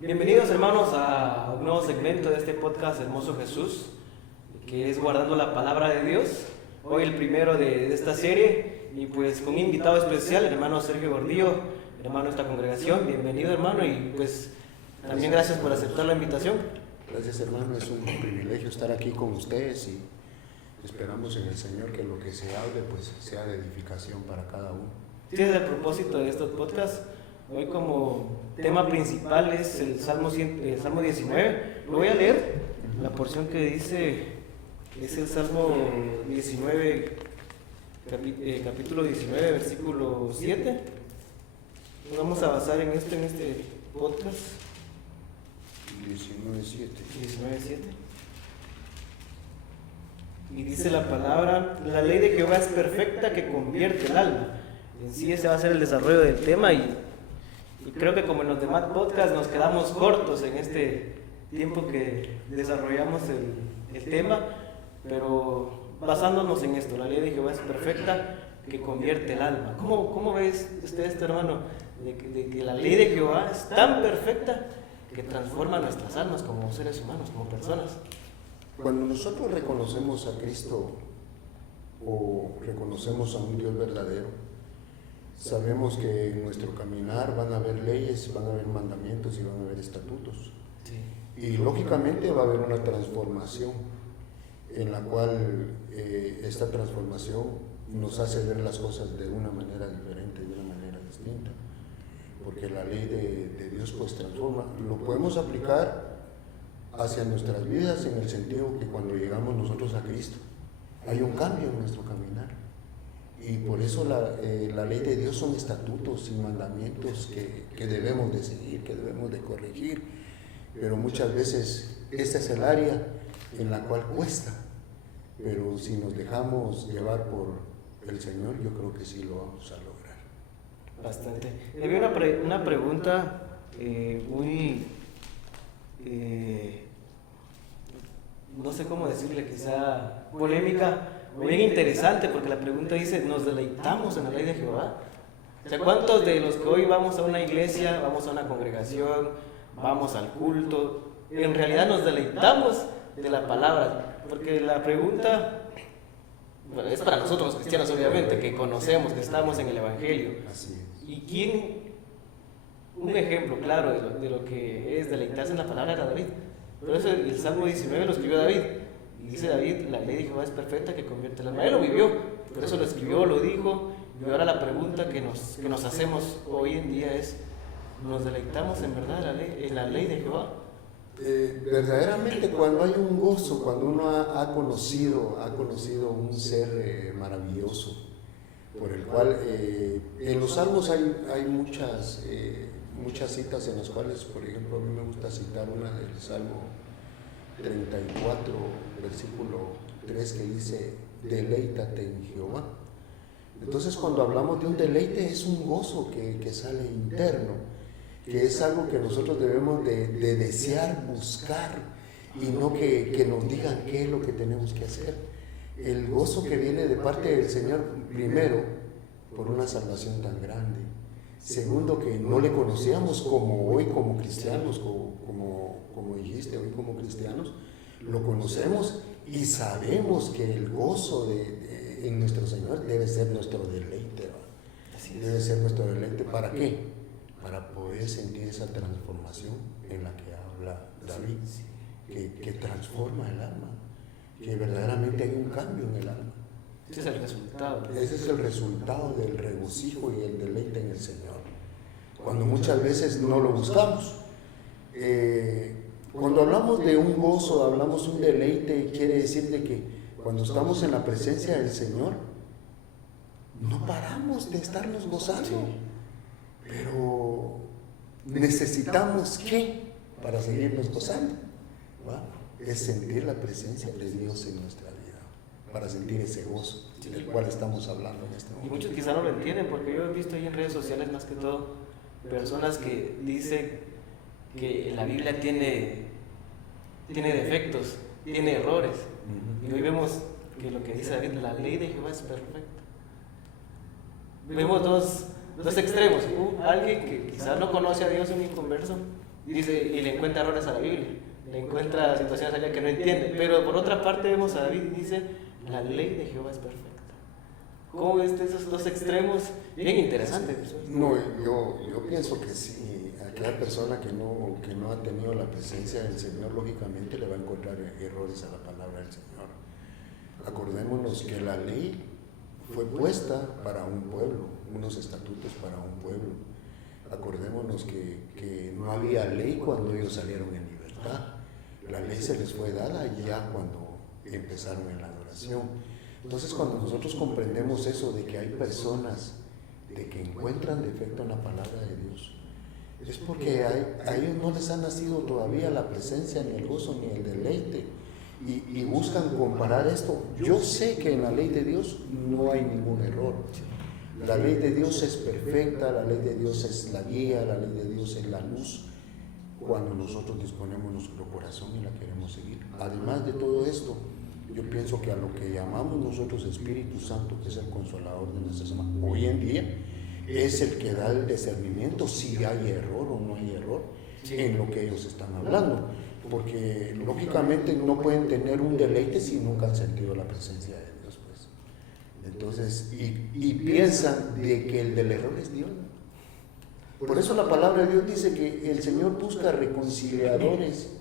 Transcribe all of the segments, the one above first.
Bienvenidos hermanos a un nuevo segmento de este podcast Hermoso Jesús, que es Guardando la Palabra de Dios. Hoy el primero de esta serie y pues con un invitado especial, el hermano Sergio Gordillo, hermano de esta congregación. Bienvenido hermano y pues también gracias por aceptar la invitación. Gracias hermano, es un privilegio estar aquí con ustedes y esperamos en el Señor que lo que se hable pues sea de edificación para cada uno. Sí, es el propósito de estos podcasts. Hoy como tema principal es el Salmo 19. Lo voy a leer, la porción que dice, es el Salmo 19, capítulo 19, versículo 7. Nos vamos a basar en este podcast. 19:7. 19:7. Y dice la palabra: la ley de Jehová es perfecta, que convierte el alma. En sí ese va a ser el desarrollo del tema y creo que como en los demás podcasts nos quedamos cortos en este tiempo que desarrollamos el tema, pero basándonos en esto, la ley de Jehová es perfecta, que convierte el alma. ¿Cómo ves usted esto, hermano? De que la ley de Jehová es tan perfecta que transforma nuestras almas como seres humanos, como personas. Cuando nosotros reconocemos a Cristo o reconocemos a un Dios verdadero, sabemos que en nuestro caminar van a haber leyes, van a haber mandamientos y van a haber estatutos. Sí. Y lógicamente va a haber una transformación en la cual esta transformación nos hace ver las cosas de una manera diferente, de una manera distinta. Porque la ley de Dios pues transforma. Lo podemos aplicar hacia nuestras vidas en el sentido que cuando llegamos nosotros a Cristo hay un cambio en nuestro caminar. Y por eso la ley de Dios son estatutos y mandamientos que debemos de seguir, que debemos de corregir. Pero muchas veces ese es el área en la cual cuesta. Pero si nos dejamos llevar por el Señor, yo creo que sí lo vamos a lograr. Bastante. Había una pregunta muy, no sé cómo decirle, quizá polémica o bien interesante, porque la pregunta dice: ¿nos deleitamos en la ley de Jehová? O sea, ¿cuántos de los que hoy vamos a una iglesia, vamos a una congregación, vamos al culto, en realidad nos deleitamos de la palabra? Porque la pregunta, bueno, es para nosotros los cristianos obviamente, que conocemos, que estamos en el Evangelio. Así es. ¿Y quién? Un ejemplo claro de lo que es deleitarse en la palabra era David. Por eso el Salmo 19 lo escribió David. Y dice David: la ley de Jehová es perfecta, que convierte el alma. Él lo vivió, por eso lo escribió, lo dijo. Y ahora la pregunta que nos hacemos hoy en día es: ¿nos deleitamos en verdad en la ley de Jehová? Verdaderamente cuando hay un gozo, cuando uno ha conocido un ser maravilloso, por el cual en los salmos hay muchas citas en las cuales, por ejemplo, a mí me gusta citar una del Salmo 34, versículo 3, que dice: deleítate en Jehová. Entonces cuando hablamos de un deleite es un gozo que sale interno, que es algo que nosotros debemos de desear, buscar, y no que nos digan qué es lo que tenemos que hacer. El gozo que viene de parte del Señor, primero, por una salvación tan grande. Segundo, que no le conocíamos como hoy como cristianos, como dijiste, hoy como cristianos, lo conocemos y sabemos que el gozo en nuestro Señor debe ser nuestro deleite, debe ser nuestro deleite. ¿Para qué? Para poder sentir esa transformación en la que habla David, que transforma el alma, que verdaderamente hay un cambio en el alma. Ese es el resultado. Ese es el resultado del regocijo y el deleite en el Señor. Cuando muchas veces no lo buscamos. Cuando hablamos de un gozo, hablamos de un deleite, quiere decir de que cuando estamos en la presencia del Señor, no paramos de estarnos gozando. Pero necesitamos ¿qué? Para seguirnos gozando. ¿Va? Es sentir la presencia de Dios en nuestra vida, para sentir ese gozo del cual estamos hablando en este momento. Y muchos quizá no lo entienden, porque yo he visto ahí en redes sociales más que todo personas que dicen que la Biblia tiene defectos, tiene errores. Y hoy vemos porque lo que dice David, la ley de Jehová es perfecta. Vemos dos extremos. Alguien que quizás no conoce a Dios, un inconverso, dice y le encuentra errores a la Biblia, le encuentra situaciones allá que no entiende, pero por otra parte vemos a David y dice, la ley de Jehová es perfecta. ¿Cómo ves esos dos extremos? Bien interesantes. No, yo pienso que sí, aquella persona que no ha tenido la presencia del Señor, lógicamente le va a encontrar errores a la palabra del Señor. Acordémonos que la ley fue puesta para un pueblo, unos estatutos para un pueblo. Acordémonos que no había ley cuando ellos salieron en libertad. La ley se les fue dada ya cuando empezaron en la adoración. Entonces, cuando nosotros comprendemos eso de que hay personas de que encuentran defecto en la palabra de Dios, es porque a ellos no les ha nacido todavía la presencia, ni el gozo, ni el deleite, y buscan comparar esto. Yo sé que en la ley de Dios no hay ningún error. La ley de Dios es perfecta, la ley de Dios es la guía, la ley de Dios es la luz, cuando nosotros disponemos nuestro corazón y la queremos seguir. Además de todo esto, yo pienso que a lo que llamamos nosotros Espíritu Santo, que es el consolador de nuestras almas, hoy en día es el que da el discernimiento si hay error o no hay error en lo que ellos están hablando, porque lógicamente no pueden tener un deleite si nunca han sentido la presencia de Dios, pues. Entonces, y piensan de que el del error es Dios. Por eso la palabra de Dios dice que el Señor busca reconciliadores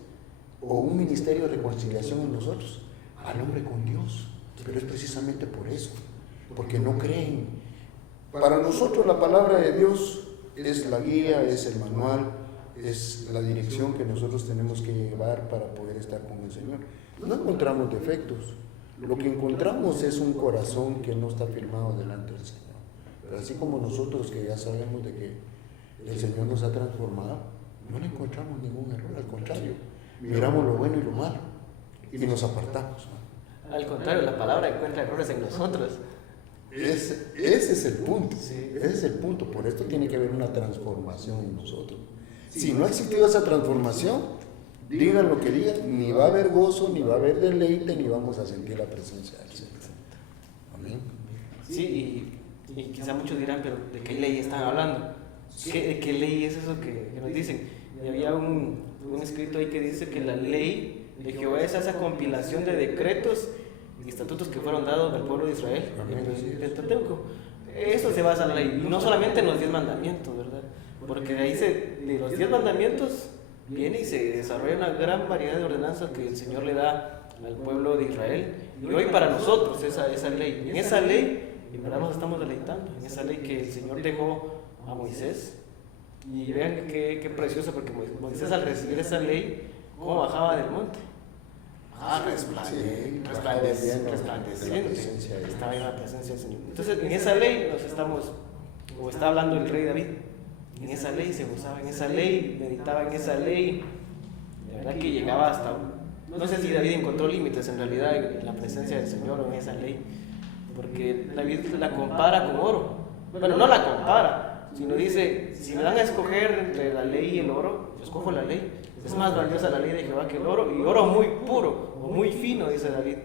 o un ministerio de reconciliación en nosotros, al hombre con Dios, pero es precisamente por eso, porque no creen. Para nosotros la palabra de Dios es la guía, es el manual, es la dirección que nosotros tenemos que llevar para poder estar con el Señor. No encontramos defectos, lo que encontramos es un corazón que no está firmado delante del Señor. Pero así como nosotros que ya sabemos de que el Señor nos ha transformado, no le encontramos ningún error, al contrario, miramos lo bueno y lo malo y nos apartamos. Al contrario, la palabra encuentra errores en nosotros. Ese es el punto, sí. Ese es el punto. Por esto tiene que haber una transformación en nosotros. Si no ha existido esa transformación, digan lo que digan, ni va a haber gozo, ni va a haber deleite, ni vamos a sentir la presencia del Señor. Amén. Sí, y quizá muchos dirán, pero ¿de qué ley están hablando? ¿De qué ley es eso que nos dicen? Y había un escrito ahí que dice que la ley de Jehová es esa compilación de decretos y estatutos que fueron dados al pueblo de Israel en el Pentateuco. Eso se basa en la ley, y no solamente en los 10 mandamientos, ¿verdad? Porque de los 10 mandamientos viene y se desarrolla una gran variedad de ordenanzas que el Señor le da al pueblo de Israel. Y hoy para nosotros esa ley, en esa ley, en verdad nos estamos deleitando, en esa ley que el Señor dejó a Moisés. Y vean qué precioso, porque Moisés al recibir esa ley, ¿cómo bajaba del monte? Resplandeciente, estaba en la presencia del Señor. Entonces, en esa ley está hablando el rey David. En esa ley se gozaba, en esa ley, meditaba en esa ley. De verdad que llegaba hasta. No sé si David encontró límites en realidad en la presencia del Señor o en esa ley, porque David la compara con oro. Bueno, no la compara, sino dice: si me dan a escoger entre la ley y el oro, yo escojo la ley. Es más valiosa la ley de Jehová que el oro, y oro muy puro o muy fino, dice David.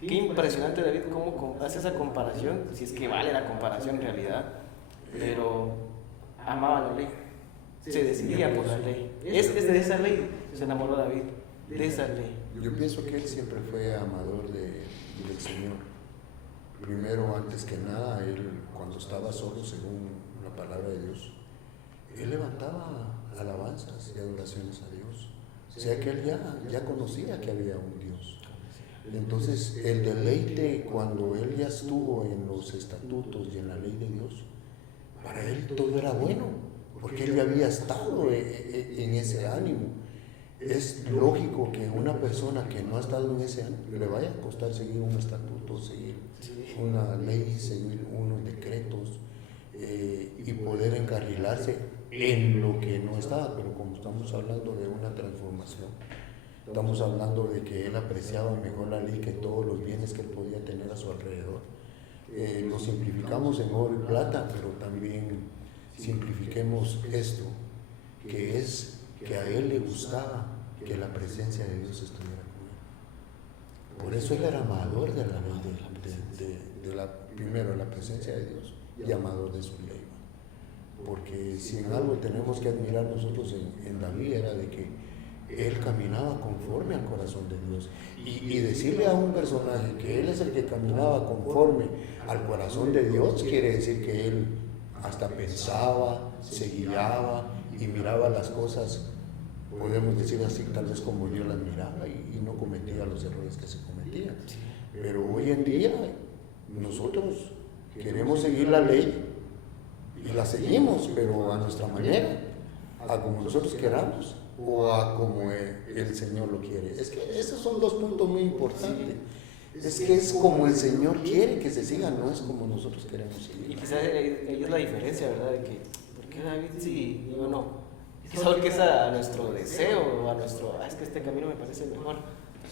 Qué impresionante, David, cómo hace esa comparación, si es que vale la comparación en realidad. Pero amaba la ley, se decidía por la ley. Es de esa ley se enamoró David, de esa ley. Yo pienso que él siempre fue amador del Señor. Primero, antes que nada, él cuando estaba solo, según la palabra de Dios, él levantaba alabanzas y adoraciones a Dios. O sea que él ya conocía que había un Dios. Entonces, el deleite, cuando él ya estuvo en los estatutos y en la ley de Dios, para él todo era bueno, porque él ya había estado en ese ánimo. Es lógico que una persona que no ha estado en ese ánimo le vaya a costar seguir un estatuto, seguir una ley, seguir unos decretos y poder encarrilarse en lo que no estaba. Pero como estamos hablando de una transformación, estamos hablando de que él apreciaba mejor la ley que todos los bienes que él podía tener a su alrededor. Lo simplificamos en oro y plata, pero también simplifiquemos esto, que es que a él le gustaba que la presencia de Dios estuviera con él. Por eso él era amador de la ley, primero la presencia de Dios y amador de su ley. Porque si en algo tenemos que admirar nosotros en David era de que él caminaba conforme al corazón de Dios. Y decirle a un personaje que él es el que caminaba conforme al corazón de Dios quiere decir que él hasta pensaba, se guiaba y miraba las cosas, podemos decir así, tal vez como Dios las miraba y no cometía los errores que se cometían. Pero hoy en día nosotros queremos seguir la ley y la seguimos, pero a nuestra manera, a como nosotros queramos o a como el Señor lo quiere. Es que esos son dos puntos muy importantes. Es que es como el Señor quiere que se siga, no es como nosotros queremos seguir. Y quizás ahí es la diferencia, ¿verdad? De que, ¿por qué David sí y yo no? Quizás porque es a nuestro deseo, a nuestro, es que este camino me parece mejor.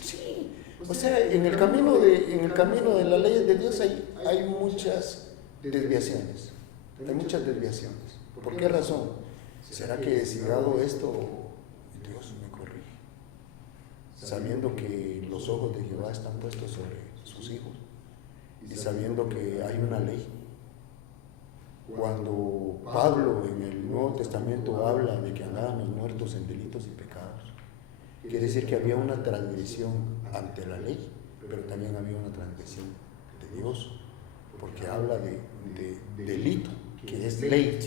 Sí, o sea, en el camino de la ley de Dios hay muchas desviaciones. Hay muchas desviaciones. ¿Por qué razón? ¿Será que si hago esto, Dios me corrige? Sabiendo que los ojos de Jehová están puestos sobre sus hijos y sabiendo que hay una ley. Cuando Pablo en el Nuevo Testamento habla de que andábamos muertos en delitos y pecados, quiere decir que había una transgresión ante la ley, pero también había una transgresión de Dios, porque habla de delito, que es ley,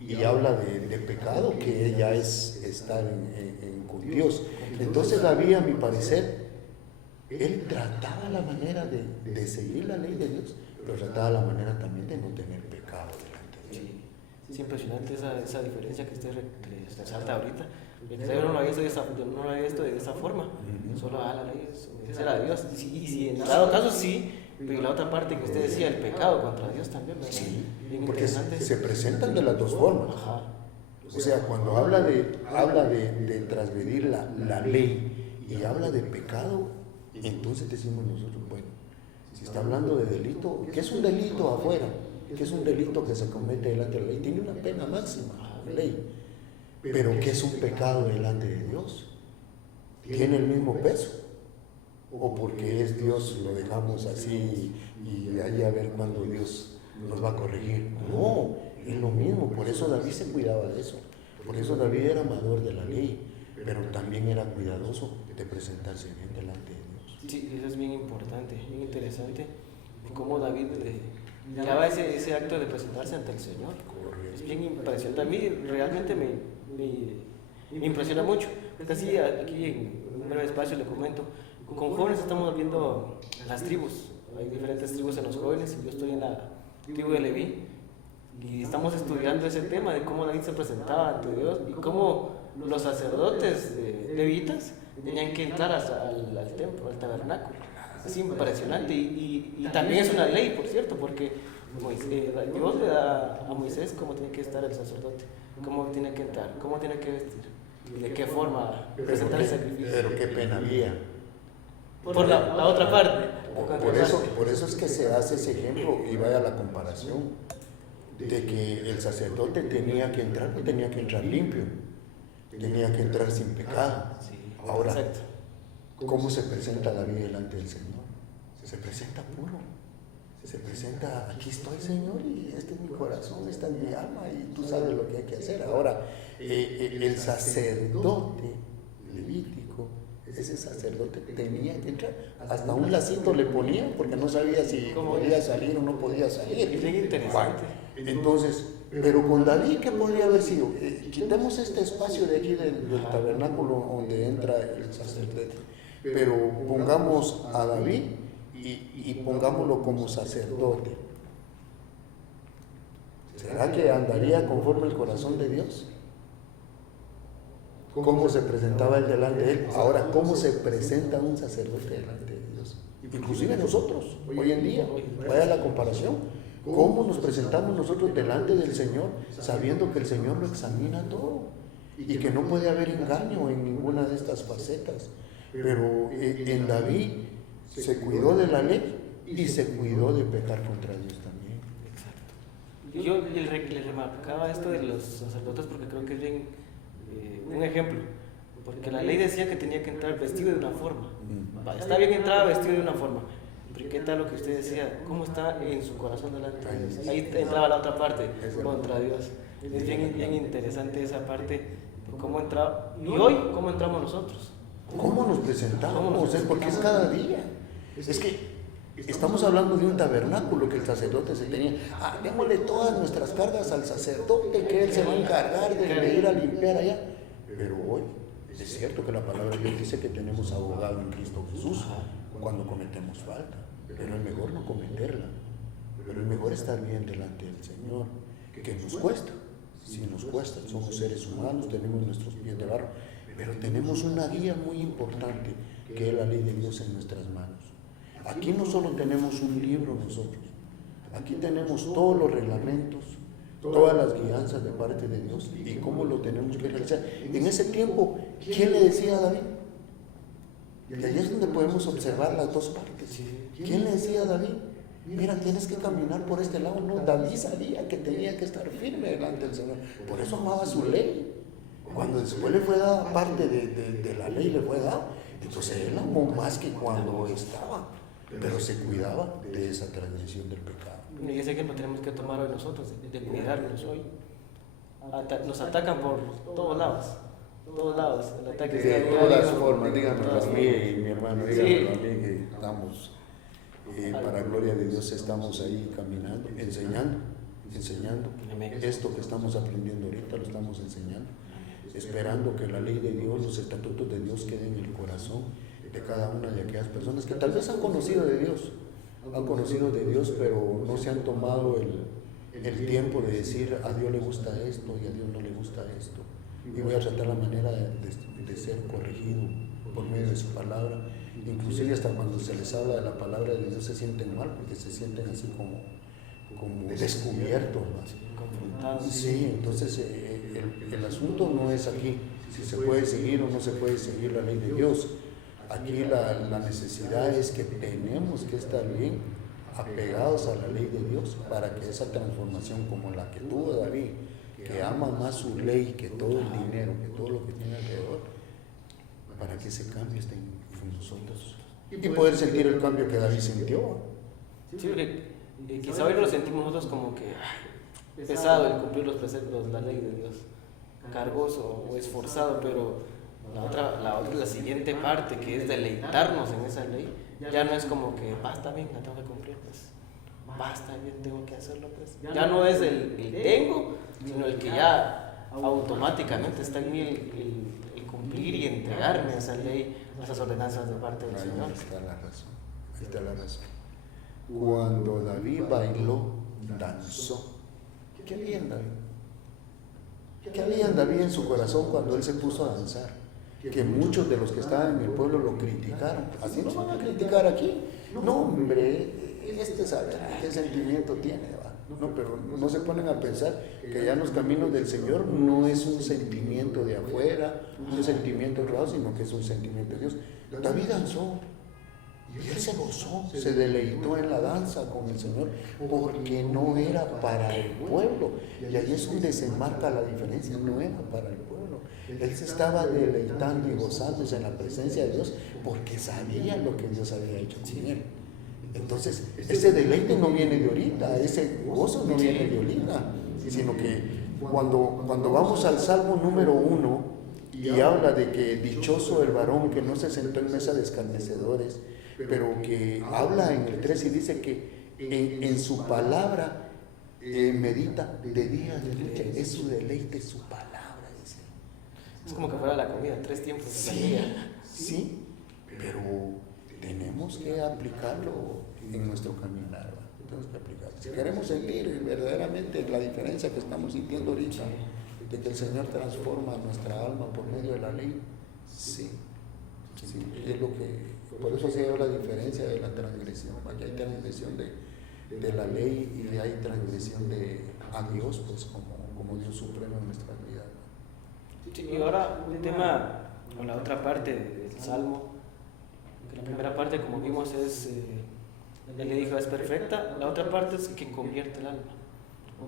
y habla de pecado, que ya es estar con Dios. Entonces David, a mi parecer, él trataba la manera de seguir la ley de Dios, pero trataba la manera también de no tener pecado delante de Dios. Es impresionante esa diferencia que usted resalta ahorita. Yo no lo había visto de esa forma. Solo la ley es a Dios. Y si en dado caso sí, pero la otra parte que usted decía, el pecado contra Dios también, ¿verdad? Sí, porque se presentan de las dos formas. Ajá. O sea, cuando habla de transgredir la ley y habla de pecado, entonces decimos nosotros, bueno, si está hablando de delito, ¿qué es un delito afuera? ¿Qué es un delito que se comete delante de la ley? Tiene una pena máxima, la ley. Pero ¿qué es un pecado delante de Dios? ¿Tiene el mismo peso? ¿O porque es Dios lo dejamos así y ahí a ver cuándo Dios nos va a corregir? No, es lo mismo. Por eso David se cuidaba de eso. Por eso David era amador de la ley, pero también era cuidadoso de presentarse bien delante de Dios. Sí, eso es bien importante, bien interesante. Cómo David llevaba ese acto de presentarse ante el Señor. Correcto. Es bien impresionante. A mí realmente me impresiona mucho. Así aquí en un breve espacio le comento. Con jóvenes estamos viendo las tribus. Hay diferentes tribus en los jóvenes. Yo estoy en la tribu de Leví. Y estamos estudiando ese tema de cómo David se presentaba ante Dios y cómo los sacerdotes levitas tenían que entrar al templo, al tabernáculo. Es impresionante y también es una ley, por cierto, porque Dios le da a Moisés cómo tiene que estar el sacerdote, cómo tiene que entrar, cómo tiene que vestir, de qué forma presentar el sacrificio. Pero qué pena había. Por la otra parte. Por eso es que se hace ese ejemplo y vaya la comparación de que el sacerdote tenía que entrar, pues tenía que entrar limpio, tenía que entrar sin pecado. Ahora, exacto. ¿Cómo se presenta David delante del Señor? Se presenta puro. Se presenta, aquí estoy, Señor, y este es mi corazón, esta es mi alma, y tú sabes lo que hay que hacer. Ahora, el sacerdote levítico, ese sacerdote tenía que entrar, hasta un lacito le ponían porque no sabía si podía salir o no podía salir. Es bien interesante. Bueno, entonces, pero con David, ¿qué podría haber sido? Quitemos este espacio de aquí del tabernáculo donde entra el sacerdote, pero pongamos a David y pongámoslo como sacerdote. ¿Será que andaría conforme al corazón de Dios? ¿Cómo se presentaba él delante de él? Ahora, ¿cómo se presenta un sacerdote delante de Dios? Inclusive nosotros, hoy en día, vaya la comparación. ¿Cómo nos presentamos nosotros delante del Señor sabiendo que el Señor lo examina todo y que no puede haber engaño en ninguna de estas facetas? Pero en David se cuidó de la ley y se cuidó de pecar contra Dios también. Exacto. Yo le remarcaba esto de los sacerdotes porque creo que es bien un ejemplo. Porque la ley decía que tenía que entrar vestido de una forma. Está bien entrar vestido de una forma. Pero ¿qué tal lo que usted decía? ¿Cómo está en su corazón delante de Dios? Ahí entraba la otra parte, contra Dios. Es bien interesante esa parte. ¿Cómo entraba? Y hoy, ¿cómo entramos nosotros? ¿Cómo nos presentamos? Porque es cada día. Es que estamos hablando de un tabernáculo que el sacerdote se tenía. Démosle todas nuestras cargas al sacerdote, que él se va a encargar de ir a limpiar allá. Pero hoy es cierto que la palabra de Dios dice que tenemos abogado en Cristo Jesús cuando cometemos falta. Pero es mejor no cometerla. Pero es mejor estar bien delante del Señor. Que nos cuesta. Sí nos cuesta. Somos seres humanos, tenemos nuestros pies de barro. Pero tenemos una guía muy importante, que es la ley de Dios en nuestras manos. Aquí no solo tenemos un libro nosotros, aquí tenemos todos los reglamentos, todas las guianzas de parte de Dios y cómo lo tenemos que realizar. En ese tiempo, ¿quién le decía a David? Y allí es donde podemos observar las dos partes. ¿Quién le decía a David? Mira, tienes que caminar por este lado. No, David sabía que tenía que estar firme delante del Señor. Por eso amaba su ley. Cuando después le fue dada parte de la ley, le fue dada, entonces él amó más que cuando estaba, pero se cuidaba de esa transgresión del pecado. Y ese ejemplo tenemos que tomar hoy nosotros, de cuidarnos hoy. Nos atacan por todos lados. El ataque De todas formas, díganmelo a mí y mi hermano, díganmelo a mí que estamos, para gloria de Dios, estamos ahí caminando, enseñando. Esto que estamos aprendiendo ahorita lo estamos enseñando. Esperando que la ley de Dios, los estatutos de Dios queden en el corazón de cada una de aquellas personas que tal vez han conocido de Dios, pero no se han tomado el tiempo de decir a Dios le gusta esto y a Dios no le gusta esto. Y voy a tratar la manera de ser corregido por medio de su palabra. Inclusive hasta cuando se les habla de la palabra de Dios se sienten mal, porque se sienten así como descubiertos, ¿no? Sí, entonces el asunto no es aquí si se puede seguir o no se puede seguir la ley de Dios. Aquí la necesidad es que tenemos que estar bien apegados a la ley de Dios para que esa transformación como la que tuvo David, que ama más su ley que todo el dinero, que todo lo que tiene alrededor, para que ese cambio esté en nosotros y poder sentir el cambio que David sintió. Sí, porque quizá hoy lo sentimos nosotros como que pesado el cumplir los preceptos, la ley de Dios, cargoso o esforzado, pero la siguiente parte, que es deleitarnos en esa ley, ya no es como que basta bien, la tengo que cumplir, pues basta bien, tengo que hacerlo, pues ya no es el tengo, sino el que ya automáticamente está en mí el cumplir y entregarme a esa ley, a esas ordenanzas de parte del Señor. Ahí está la razón. Cuando David bailó, danzó. ¿Qué había en David? ¿Qué había en David en su corazón cuando él se puso a danzar? Que muchos de los que estaban en el pueblo lo criticaron. Así nos van a criticar aquí. No, hombre, sabe qué sentimiento tiene, ¿va? No, pero no se ponen a pensar que ya en los caminos del Señor no es un sentimiento de afuera, un sentimiento errado, sino que es un sentimiento de Dios. David danzó. Y él se gozó, se deleitó en la danza con el Señor, porque no era para el pueblo. Y ahí es donde se marca la diferencia, no era para el pueblo. Él se estaba deleitando y gozándose en la presencia de Dios, porque sabía lo que Dios había hecho con él. Entonces, ese deleite no viene de ahorita, ese gozo no viene de ahorita, sino que cuando vamos al Salmo número 1, y habla de que dichoso el varón que no se sentó en mesa de escarnecedores, pero que habla en el 3 y dice que en su palabra medita de día y de noche, es su deleite, su palabra, dice. Es como que fuera la comida, 3 tiempos. Sí, pero tenemos que aplicarlo en nuestro caminar, tenemos que aplicarlo. Si queremos sentir verdaderamente la diferencia que estamos sintiendo ahorita, de que el Señor transforma nuestra alma por medio de la ley, sí, es lo que... Por eso se habla la diferencia de la transgresión. Aquí hay transgresión de la ley y hay transgresión a Dios, pues como Dios supremo en nuestra vida. Sí, y ahora un tema, o la otra parte del Salmo, que la primera parte, como vimos, es, él le dijo, es perfecta, la otra parte es que convierte el alma.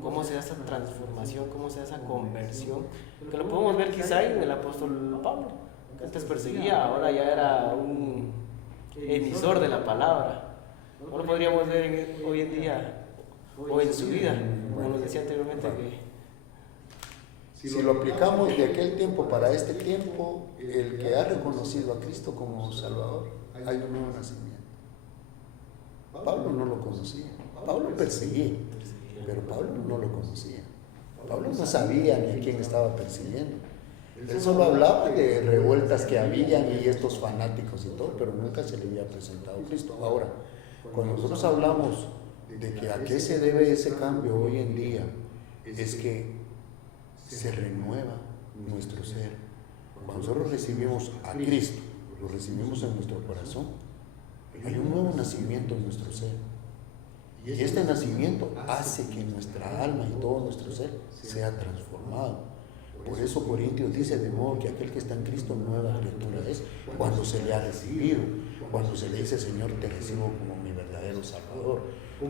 Cómo se da esa transformación, cómo se da esa conversión, que lo podemos ver quizá en el apóstol Pablo. Antes perseguía, ahora ya era un emisor de la palabra. No lo podríamos ver hoy en día o en su vida, como nos decía anteriormente que... Si lo aplicamos de aquel tiempo para este tiempo, el que ha reconocido a Cristo como Salvador, hay un nuevo nacimiento. Pablo no lo conocía. Pablo perseguía, pero Pablo no lo conocía. Pablo no sabía ni a quién estaba persiguiendo. Él solo hablaba de revueltas que habían y estos fanáticos y todo, pero nunca se le había presentado a Cristo. Ahora, cuando nosotros hablamos de que a qué se debe ese cambio hoy en día, es que se renueva nuestro ser. Cuando nosotros recibimos a Cristo, lo recibimos en nuestro corazón, hay un nuevo nacimiento en nuestro ser. Y este nacimiento hace que nuestra alma y todo nuestro ser sea transformado. Por eso Corintios dice, de modo que aquel que está en Cristo nueva criatura es, cuando se le ha recibido, cuando se le dice, Señor, te recibo como mi verdadero Salvador.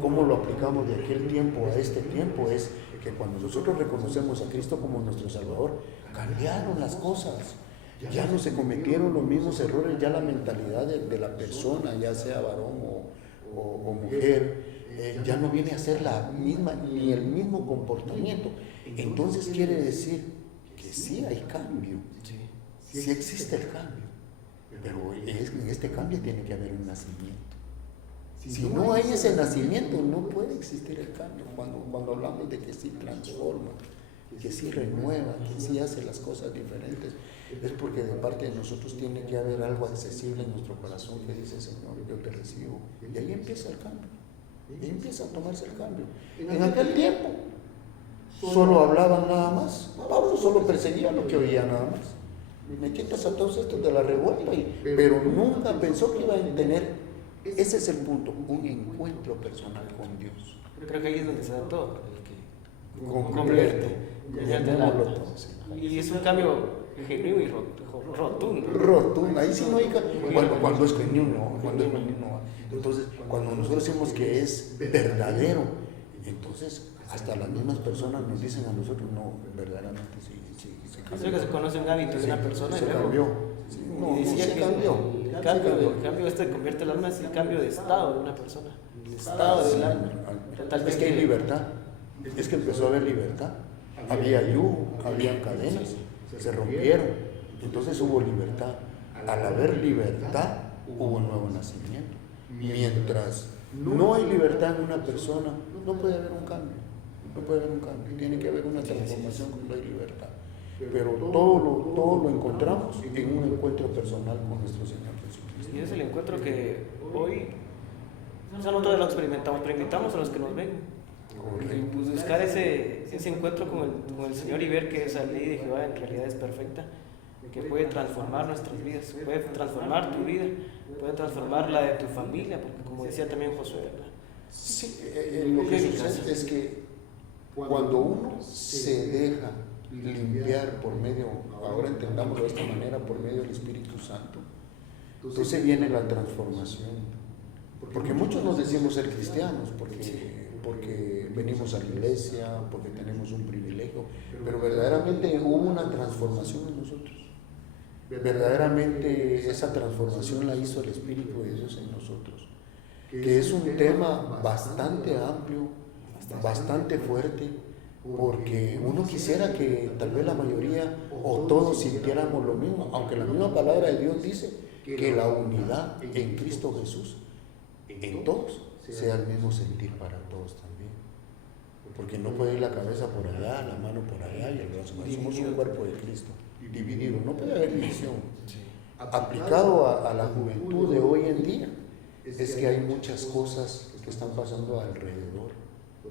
¿Cómo lo aplicamos de aquel tiempo a este tiempo? Es que cuando nosotros reconocemos a Cristo como nuestro Salvador, cambiaron las cosas. Ya no se cometieron los mismos errores, ya la mentalidad de la persona, ya sea varón o mujer, ya no viene a ser la misma, ni el mismo comportamiento. Entonces quiere decir que sí hay cambio, sí existe el cambio, pero en este cambio tiene que haber un nacimiento. Si no hay ese nacimiento, no puede existir el cambio. Cuando hablamos de que sí transforma, que sí renueva, que sí hace las cosas diferentes, es porque de parte de nosotros tiene que haber algo accesible en nuestro corazón que dice, Señor, yo te recibo. Y ahí empieza el cambio, y ahí empieza a tomarse el cambio. En aquel tiempo, solo hablaban nada más. Pablo solo perseguía lo que oía nada más. Me quitas a todos estos de la revuelta, pero nunca pensó que iba a tener. Ese es el punto, un encuentro personal con Dios. Creo que ahí es donde se da todo, el que Convierte el alma. Y es un cambio genuino y rotundo. Rotundo, ahí sí no hay cuando es genuino, cuando es genuino. Entonces, cuando nosotros decimos que es verdadero, entonces hasta las mismas personas nos dicen a nosotros, no, verdaderamente sí Así que se conoce un hábito de una persona se y luego cambió. y decía se que cambió. el cambio este que convierte el alma es el cambio de estado de una persona, el estado del alma. Es que hay libertad, es que empezó a haber libertad. Había yugo, habían cadenas, se rompieron, entonces hubo libertad. Al haber libertad, hubo un nuevo nacimiento. Mientras no hay libertad en una persona, no puede haber un cambio. No puede haber un cambio, tiene que haber una transformación cuando hay libertad. Pero todo lo encontramos en un encuentro personal con nuestro Señor Jesucristo. Y es el encuentro que hoy, o sea, no todos lo experimentamos, pero invitamos a los que nos ven. Y pues buscar ese encuentro con el Señor y ver que esa ley de Jehová en realidad es perfecta, que puede transformar nuestras vidas, puede transformar tu vida, puede transformar la de tu familia, porque como decía también Josué, ¿verdad? Sí, lo que sucede es que cuando uno se deja limpiar por medio, ahora entendámoslo de esta manera, por medio del Espíritu Santo, entonces viene la transformación. Porque muchos nos decimos ser cristianos, porque venimos a la iglesia, porque tenemos un privilegio, pero verdaderamente hubo una transformación en nosotros. Verdaderamente esa transformación la hizo el Espíritu de Dios en nosotros, que es un tema bastante amplio, bastante fuerte, porque uno quisiera que tal vez la mayoría o todos sintiéramos lo mismo, aunque la misma palabra de Dios dice que la unidad en Cristo Jesús en todos sea el mismo sentir para todos también, porque no puede ir la cabeza por allá, la mano por allá y el brazo. Somos un cuerpo de Cristo dividido, no puede haber división. Aplicado a la juventud de hoy en día, es que hay muchas cosas que están pasando alrededor.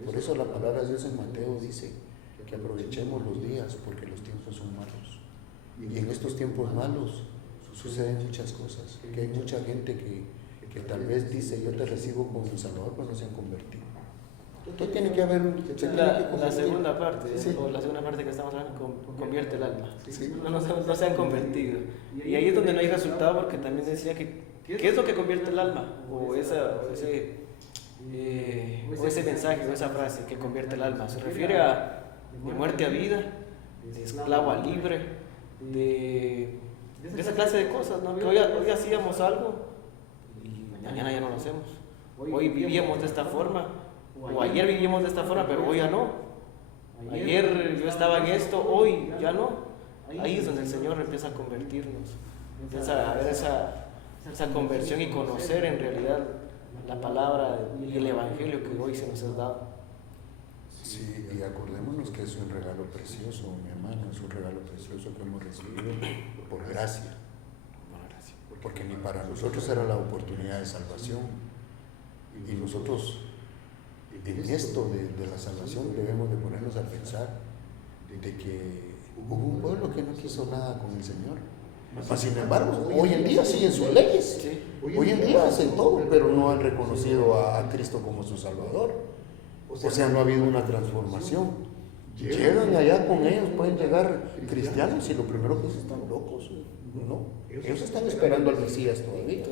Por eso la palabra de Dios en Mateo dice que aprovechemos los días porque los tiempos son malos. Y en estos tiempos malos suceden muchas cosas, que hay mucha gente que tal vez dice, yo te recibo como mi Salvador, pero no se han convertido. Entonces tiene que haber la segunda parte, sí. O la segunda parte que estamos hablando, convierte el alma. Sí. No se han convertido. Y ahí es donde no hay resultado, porque también decía que ¿qué es lo que convierte el alma? O ese mensaje o esa frase que convierte el alma. Se refiere a de muerte a vida, de esclavo a libre, de de esa clase de cosas, ¿no? Que hoy hacíamos algo y mañana ya no lo hacemos. Hoy vivíamos de esta forma, o ayer vivíamos de esta forma, pero hoy ya no. Ayer yo estaba en esto, hoy ya no. Ahí es donde el Señor empieza a convertirnos, empieza a ver esa conversión y conocer en realidad la palabra y el Evangelio que hoy se nos ha dado. Sí, y acordémonos que es un regalo precioso, mi hermano, es un regalo precioso que hemos recibido por gracia. Porque ni para nosotros era la oportunidad de salvación. Y nosotros, en esto de la salvación, debemos de ponernos a pensar de que hubo un pueblo que no quiso nada con el Señor. Sin embargo, hoy en día siguen sus leyes. Sí. Hoy en día hacen todo, pero no han reconocido a Cristo como su Salvador. O sea, no ha habido una transformación. Llegan allá con ellos, pueden llegar cristianos y lo primero que dicen, están locos. No, ellos están esperando al Mesías todavía.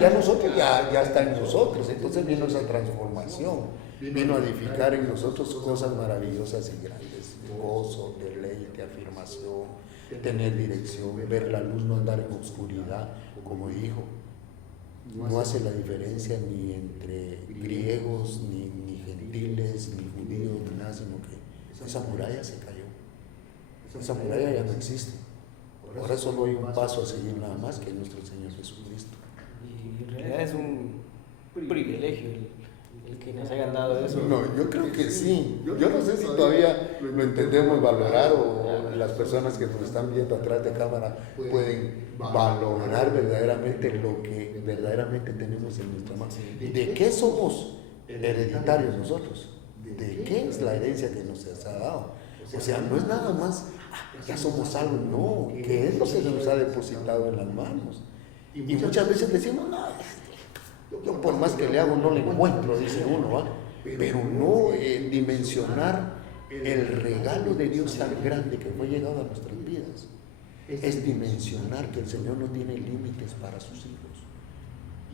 Ya nosotros, ya está en nosotros. Entonces vino esa transformación. Vino a edificar en nosotros cosas maravillosas y grandes. Gozo, deleite, afirmación, tener dirección, ver la luz, no andar en oscuridad, como dijo. No hace la diferencia ni entre griegos, ni gentiles, ni judíos, ni nada, sino que esa muralla se cayó. Esa muralla ya no existe. Ahora solo hay un paso a seguir nada más, que es nuestro Señor Jesucristo. Y en realidad es un privilegio el que nos hayan dado eso. No, yo creo que sí. Yo no sé si todavía lo entendemos valorar o las personas que nos están viendo atrás de cámara pueden valorar verdaderamente lo que verdaderamente tenemos en nuestra mano. ¿De qué somos hereditarios nosotros? ¿De qué es la herencia que nos ha dado? O sea, no es nada más, ya somos algo, no. ¿Qué es lo que se nos ha depositado en las manos? Y muchas veces decimos, no, yo por más que le hago no le encuentro, dice uno, ¿va? Pero no dimensionar el regalo de Dios tan grande que fue llegado a nuestras vidas. Es dimensionar que el Señor no tiene límites para sus hijos.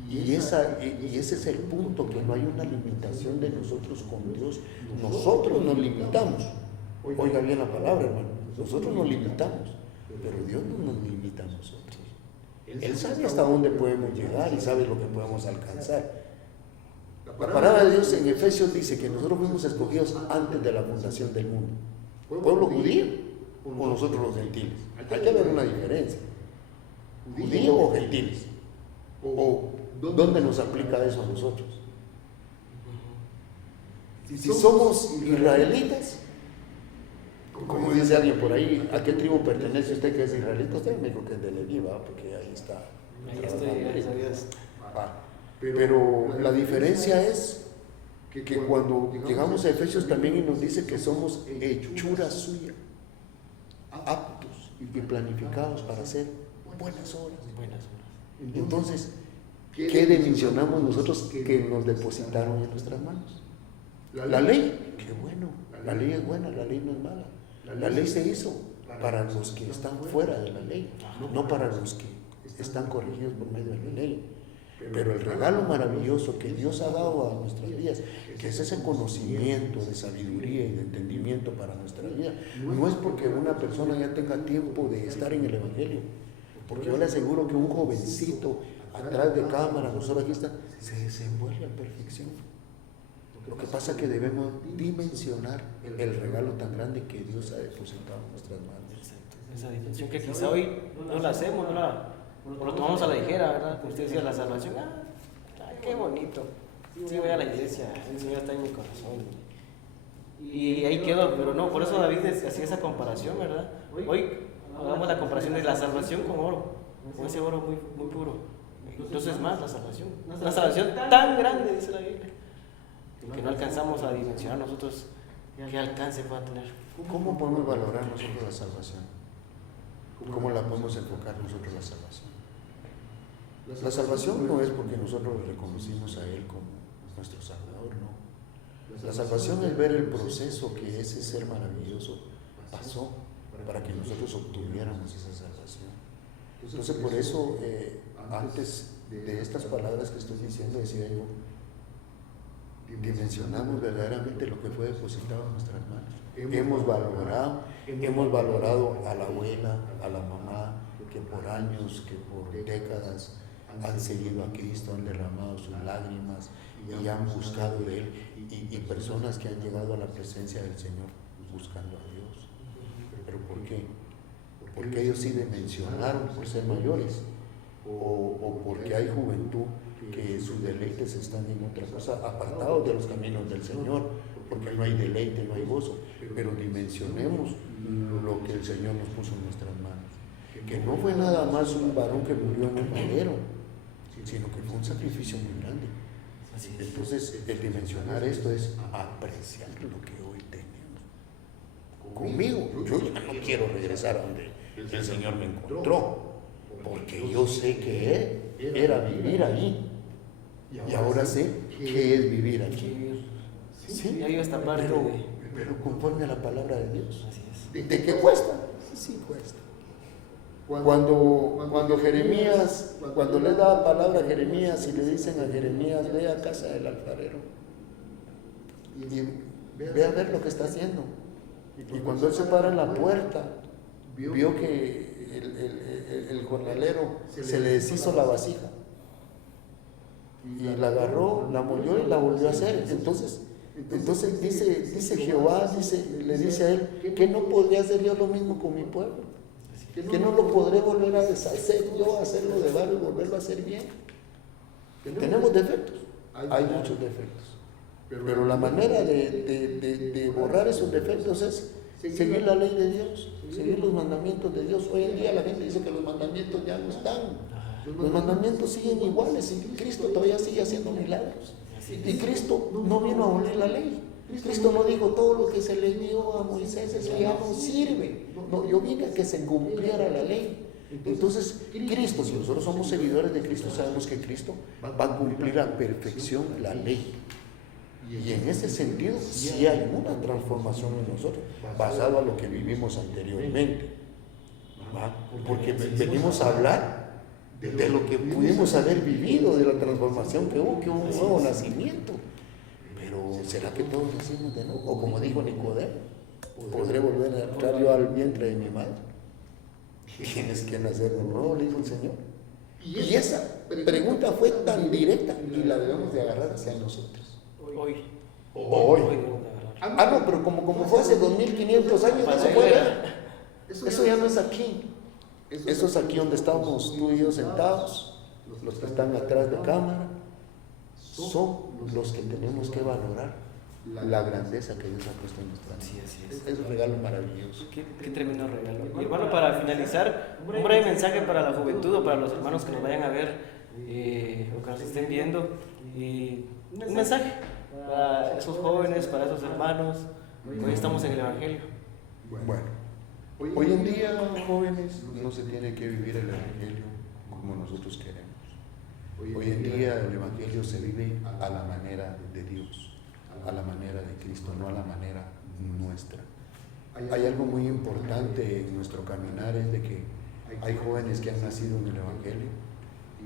Y ese es el punto, que no hay una limitación de nosotros con Dios. Nosotros nos limitamos. Oiga bien la palabra, hermano. Nosotros nos limitamos, pero Dios no nos limita a nosotros. Él sabe hasta dónde podemos llegar y sabe lo que podemos alcanzar. La palabra de Dios en Efesios dice que nosotros fuimos escogidos antes de la fundación del mundo. ¿Pueblo judío o nosotros los gentiles? Hay que ver una diferencia. ¿Judío o gentiles? ¿O dónde nos aplica eso a nosotros? Si somos israelitas, como dice alguien por ahí, ¿a qué tribu pertenece usted que es israelita? Usted me dijo que es de Leví, ¿va? Porque ahí está. Ahí estoy, gracias a Dios. Pero la diferencia es que cuando llegamos a Efesios también y nos dice que somos hechura suya, aptos y planificados para hacer buenas obras. Entonces, ¿qué dimensionamos nosotros que nos depositaron en nuestras manos? La ley, qué bueno, la ley es buena, la ley no es mala. La ley se hizo para los que están fuera de la ley, no para los que están corregidos por medio de la ley. Pero el regalo maravilloso que Dios ha dado a nuestras vidas, que es ese conocimiento de sabiduría y de entendimiento para nuestra vida, no es porque una persona ya tenga tiempo de estar en el Evangelio, porque yo le aseguro que un jovencito atrás de cámara, nosotros aquí está, se desenvuelve a perfección. Lo que pasa es que debemos dimensionar el regalo tan grande que Dios ha depositado en nuestras manos. Esa dimensión que quizá hoy no la hacemos, no lo tomamos a la ligera, ¿verdad? Como usted decía, la salvación, qué bonito. Sí, voy a la iglesia, el Señor está en mi corazón. Y ahí quedó, pero no, por eso David hacía esa comparación, ¿verdad? Hoy hagamos la comparación de la salvación con oro, con ese oro muy, muy puro. Entonces más la salvación. Una salvación tan grande, dice la Biblia, que no alcanzamos a dimensionar nosotros qué alcance va a tener. ¿Cómo podemos valorar nosotros la salvación? ¿Cómo la podemos enfocar nosotros la salvación? La salvación no es porque nosotros lo reconocimos a Él como nuestro Salvador, no. La salvación es ver el proceso que ese ser maravilloso pasó para que nosotros obtuviéramos esa salvación. Entonces por eso, antes de estas palabras que estoy diciendo, decía yo, dimensionamos verdaderamente lo que fue depositado en nuestras manos. Hemos valorado a la abuela, a la mamá, que por años, que por décadas han seguido a Cristo, han derramado sus lágrimas y han buscado de Él, y personas que han llegado a la presencia del Señor buscando a Dios. ¿Pero por qué? Porque ellos sí dimensionaron por ser mayores, o porque hay juventud que sus deleites están en otra cosa, apartados de los caminos del Señor, porque no hay deleite, no hay gozo. Pero dimensionemos lo que el Señor nos puso en nuestras manos, que no fue nada más un varón que murió en un madero, sino que fue un sacrificio muy grande. Entonces, el dimensionar esto es apreciar lo que hoy tenemos. Conmigo, yo ya no quiero regresar a donde el Señor me encontró, porque yo sé que era vivir allí, y ahora sé que es vivir aquí. Sí, hay esta parte pero conforme a la palabra de Dios. Así es. ¿De qué cuesta? Sí cuesta. Cuando Jeremías, cuando le da palabra a Jeremías y le dicen a Jeremías, ve a casa del alfarero y ve a ver lo que está haciendo. Y cuando él se para en la puerta, vio que el jornalero se le deshizo la vasija y la agarró, la molió y la volvió a hacer. Entonces dice Jehová, le dice a él, que no podría hacer yo lo mismo con mi pueblo, que no lo podré volver a deshacer yo, hacerlo de barro y volverlo a hacer bien. Tenemos defectos, hay muchos defectos, pero la manera de borrar esos defectos es seguir la ley de Dios, seguir los mandamientos de Dios. Hoy en día la gente dice que los mandamientos ya no están, los mandamientos siguen iguales, y Cristo todavía sigue haciendo milagros. Y Cristo no vino a abolir la ley. Cristo no dijo todo lo que se le dio a Moisés, eso ya no sirve. No, yo vine a que se cumpliera la ley. Entonces, Cristo, si nosotros somos seguidores de Cristo, sabemos que Cristo va a cumplir a perfección la ley. Y en ese sentido, sí hay una transformación en nosotros, basado a lo que vivimos anteriormente. ¿Va? Porque venimos a hablar de lo que pudimos haber vivido, de la transformación que hubo un nuevo nacimiento. Pero ¿será que todos nacimos de nuevo? O como dijo Nicodemo, ¿podré volver a entrar yo al vientre de mi madre? Tienes que nacer de nuevo, le dijo el Señor. Y esa pregunta fue tan directa y la debemos de agarrar hacia nosotros. Hoy. No, pero como fue hace 2500 años, no se puede ver. Eso ya no es aquí. Eso es aquí donde estamos tú y yo sentados. Los que están atrás de cámara son los que tenemos que valorar la grandeza que Dios ha puesto en nuestra vida. Así es. Es un regalo maravilloso. Qué tremendo regalo. Y hermano, para finalizar, un breve mensaje para la juventud o para los hermanos que nos vayan a ver o que nos estén viendo. Un mensaje para esos jóvenes, para esos hermanos. Hoy estamos en el Evangelio. Bueno, hoy en día, jóvenes, no se tiene que vivir el Evangelio como nosotros queremos. Hoy en día el Evangelio se vive a la manera de Dios, a la manera de Cristo, no a la manera nuestra. Hay algo muy importante en nuestro caminar, es de que hay jóvenes que han nacido en el Evangelio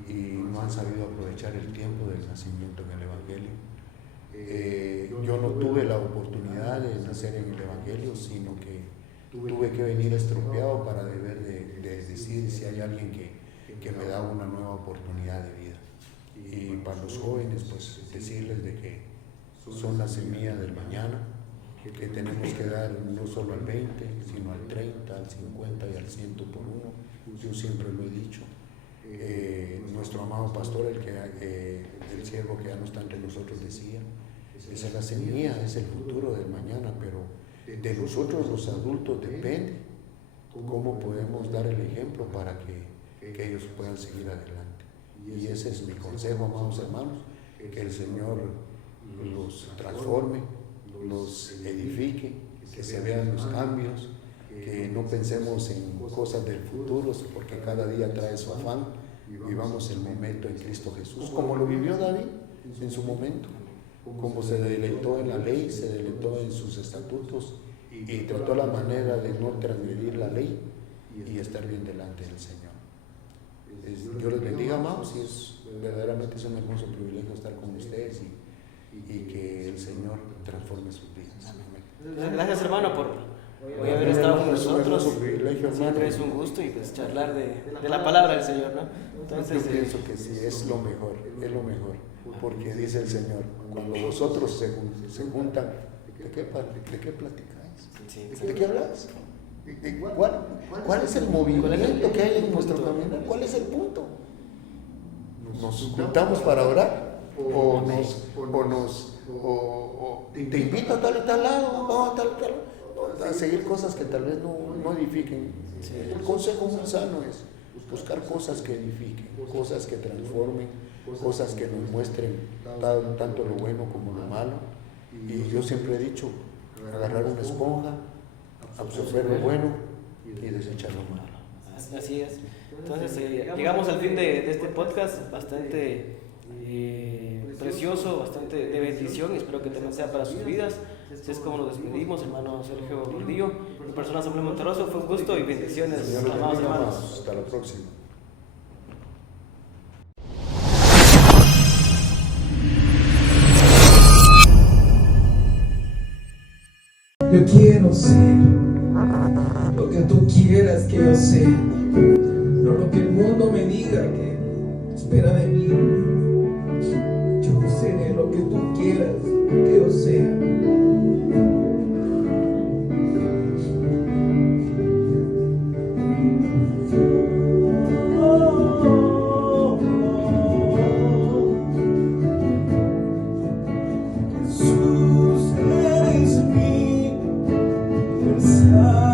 y no han sabido aprovechar el tiempo del nacimiento en el Evangelio. Yo no tuve la oportunidad de nacer en el Evangelio, sino que tuve que venir estropeado para deber de decir si hay alguien que me da una nueva oportunidad de vida. Y para los jóvenes, pues decirles de que son la semilla del mañana, que tenemos que dar no solo al 20, sino al 30, al 50 y al 100 por uno. Yo siempre lo he dicho. Nuestro amado pastor, el siervo que ya no está entre nosotros, decía, esa es la semilla, es el futuro del mañana, pero de nosotros los adultos depende cómo podemos dar el ejemplo para que ellos puedan seguir adelante. Y ese es mi consejo, amados hermanos, que el Señor los transforme, los edifique, que se vean los cambios, que no pensemos en cosas del futuro, porque cada día trae su afán. Vivamos el momento en Cristo Jesús, como lo vivió David en su momento, como se deleitó en la ley, se deleitó en sus estatutos y trató la manera de no transgredir la ley y estar bien delante del Señor. Dios les bendiga, amados, y verdaderamente es un hermoso privilegio estar con ustedes y que el Señor transforme sus vidas. Amén. Gracias, hermano, por hoy haber estado con nosotros. Privilegio, Siempre es un gusto y pues charlar de la palabra del Señor, ¿no? Entonces, yo pienso que sí, es lo mejor, porque dice el Señor, cuando vosotros se juntan, ¿de qué platicáis? ¿De qué hablas? ¿Cuál es el movimiento que hay en nuestro caminar? ¿Cuál es el punto? ¿Nos juntamos para orar? ¿O te invito a tal y tal lado? A seguir cosas que tal vez no edifiquen. El consejo muy sano es buscar cosas que edifiquen, cosas que transformen, cosas que nos muestren tanto lo bueno como lo malo. Y yo siempre he dicho, agarrar una esponja, absorber lo bueno y desechar lo malo. Así es. Entonces, llegamos al fin de este podcast bastante precioso, bastante de bendición. Espero que también sea para sus vidas. Así es como nos despedimos, hermano Sergio Gordillo. Mi persona Samuel Monterroso, fue un gusto y bendiciones, amados hermanos. Hasta la próxima. Yo quiero ser lo que tú quieras que yo sea, no lo que el mundo me diga que espera de mí. Yo seré lo que tú quieras que yo sea. Jesús, eres mi fuerza.